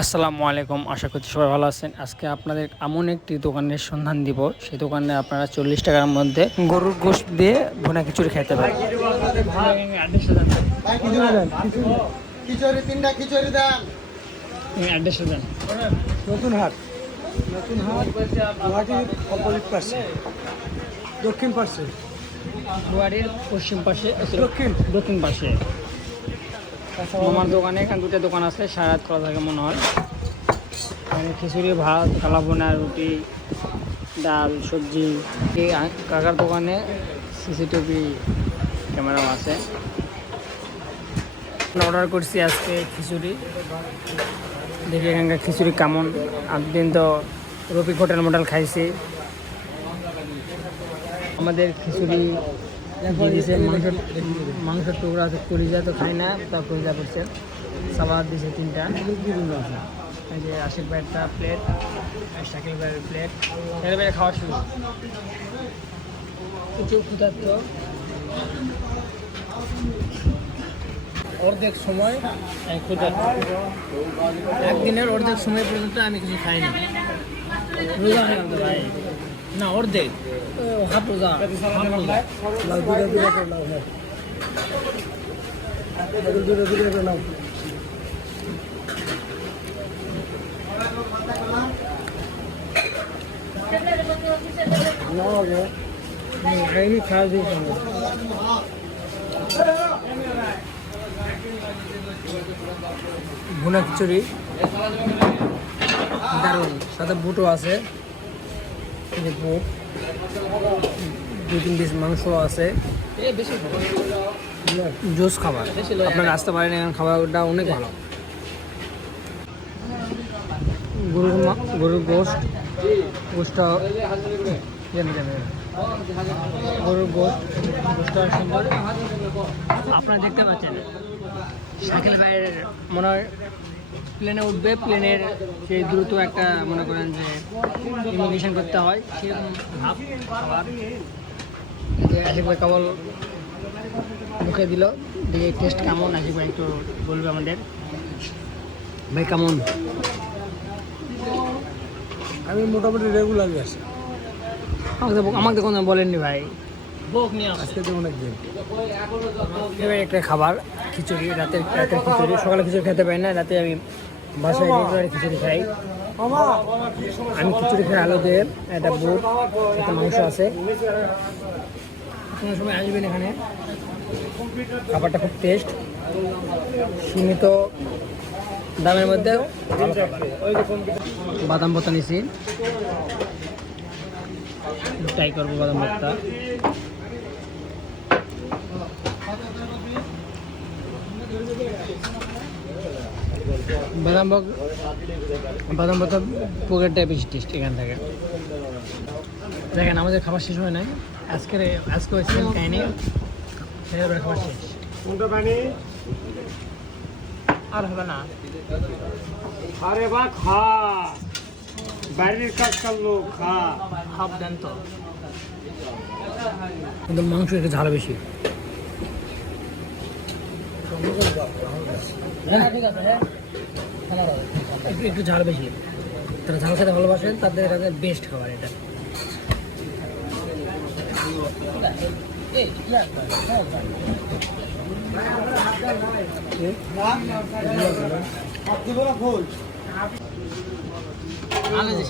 আসসালামু আলাইকুম, আশা করছি সবাই ভালো আছেন। আজকে আপনাদের এমন একটি দোকানের সন্ধান দিব, সেই দোকানে আপনারা 40 টাকার মধ্যে গরুর গোশত দিয়ে ভুনা খিচুড়ি খেতে পারেন। নতুন হাট গুয়াহাটির অপোজিট পাশে, দক্ষিণ পাশে, গুয়াহাটির পশ্চিম পাশে, দক্ষিণ পাশে আমার দোকানে এখানে দুটো দোকান আছে, সারা রাত খোলা থাকে মনে হয়। এখানে খিচুড়ি, ভাত, কালা বোনা, রুটি, ডাল, সবজি। এই কাকার দোকানে সিসিটিভি ক্যামেরাও আছে। অর্ডার করছি আজকে খিচুড়ি, দেখি এখানকার খিচুড়ি কেমন। একদিন তো রফিক হোটেল মোটেল খাইছি। আমাদের খিচুড়ি দিয়েছে, মাংসের টুকরা আছে, কলিজা তো খাই না, তা কলিজা করছে। সালাদ দিয়েছে 3টা, এই যে আশিক ভাইয়েরটা প্লেট, শাকিল ভাইয়ের প্লেট। শাকিল ভাইয়ের খাওয়া শুরু। কিছু ক্ষুধার্ত, অর্ধেক সময় ক্ষুধার্ত, একদিনের অর্ধেক সময় পর্যন্ত আমি কিছু খাইনি। রোজা খেলাম তো ভাই, না অর্ধেক হাত রোজা। ভুনা খিচুড়ি দারুণ, সাথে বুটও আছে, বুট, 2-3 পিস মাংস আছে। জুস খাবার, আপনারা আসতে পারেন, এখানে খাবারটা অনেক ভালো। গরুর গোশতটা গরুর গোশতটা সুন্দর। আপনারা দেখতে পাচ্ছেন শাকিল ভাইয়ের মনে হয় প্লেনে উঠবে, প্লেনের সেই দ্রুত একটা মনে করেন যে ইমিগ্রেশন করতে হয়, সেরকম ভাব খাবার। আশিক ভাই কেবল মুখে দিল, দিয়ে টেস্ট কেমন আশিক ভাই একটু বলবে আমাদের। ভাই কেমন? আমি মোটামুটি রেগুলারই আসি। আমাকে কোনো বলেননি ভাই, আজকে তো অনেক দিন। এবার একটা খাবার খিচুড়ি, রাতের খিচুড়ি। সকালে খিচুড়ি খেতে পারি না, রাতে আমি বাসায় রেগুলার খিচুড়ি খাই। আমি খিচুড়ি খাই আলু দিয়ে, একটা বুট, একটা মাংস আছে। কোনো সময় আসবেন এখানে, খাবারটা খুব টেস্ট, সীমিত দামের মধ্যে বাদাম ভর্তা নিছি, ট্রাই করবো বাদাম ভর্তা। বাদাম ভর্তা পকেটটাই বেশি টেস্ট এখান থেকে। দেখেন আমাদের খাবার শেষ হয় নাই, আজকে ওই সেল খাইনি, খাবার শেষ। আর হবে না, আরে বা খা, বাইরের কাজ করলো, খা। হাফ দেন তো, কিন্তু মাংস একটু ঝাল বেশি। একটু ঝাল বেশি, তারা ঝাল খেতে ভালোবাসেন, তাদের কাছে বেস্ট খাবার এটা।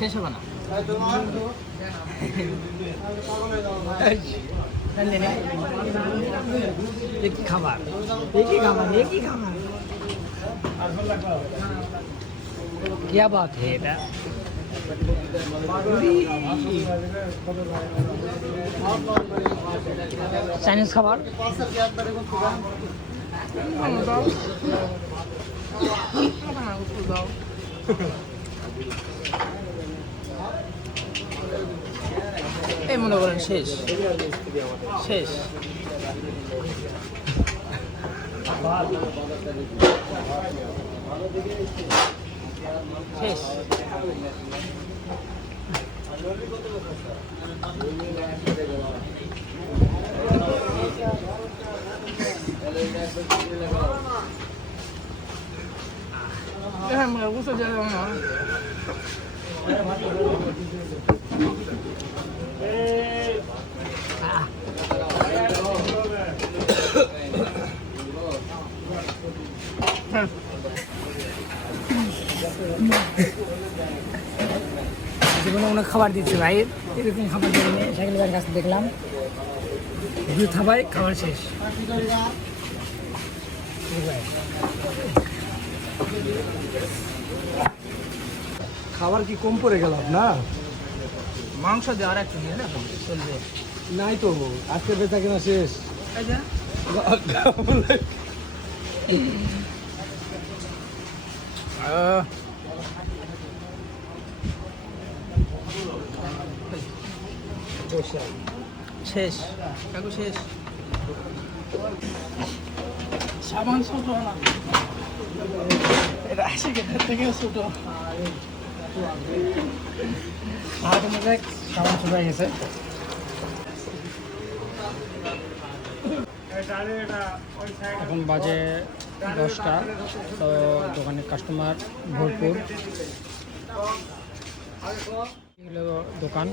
শেষ হবে না, খাবার क्या बात है এটা। চাইনিজ খাবার এই মনে করেন শেষ শেষ। শেষ। জীবনে অনেক খাবার দিচ্ছে ভাই, এরকম খাবার দিইনি। সাইকেল ভাইয়ের কাছে দেখলাম দুধ খাবার খাবার শেষ। খাবার কি কম পড়ে গেল না? মাংস দেওয়ার একটু নিয়ে না চলবে। নাই তো, আজকে বেচা কেনা শেষ। শেষ কাকু শেষ। সাবান ছোট না, এটা 80 টাকা থেকে ছোট। হাতের মধ্যে সাবান ছোট হয়ে গেছে। এখন বাজে 10টা, তো দোকানে কাস্টমার ভরপুর। এগুলো দোকান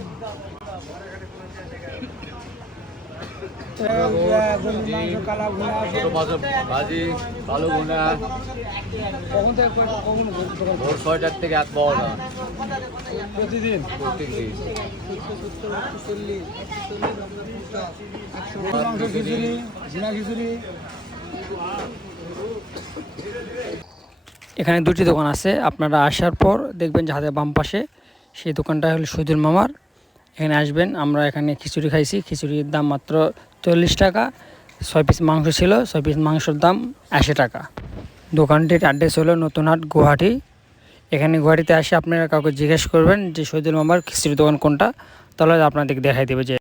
ভাজি কালো ভুনা কখন থেকে কখন দোকান ভোর 6টার থেকে রাত 12টা প্রতিদিন? প্রত্যেকদিন। মাংস খিচুড়ি, ঝিনা খিচুড়ি। এখানে দুটি দোকান আছে, আপনারা আসার পর দেখবেন যে হাতের বাম পাশে সেই দোকানটা হলো শহীদুল মামার। এখানে আসবেন। আমরা এখানে খিচুড়ি খাইছি, খিচুড়ির দাম মাত্র 40 টাকা। 6 পিস মাংস ছিল, 6 পিস মাংসের দাম 80 টাকা। দোকানটির অ্যাড্রেস হলো নতুনহাট, গুয়াহাটি। এখানে গুয়াহাটিতে আসে আপনারা কাউকে জিজ্ঞেস করবেন যে শহীদুল মামার খিচুড়ির দোকান কোনটা, তাহলে আপনাদেরকে দেখাই দেবে যে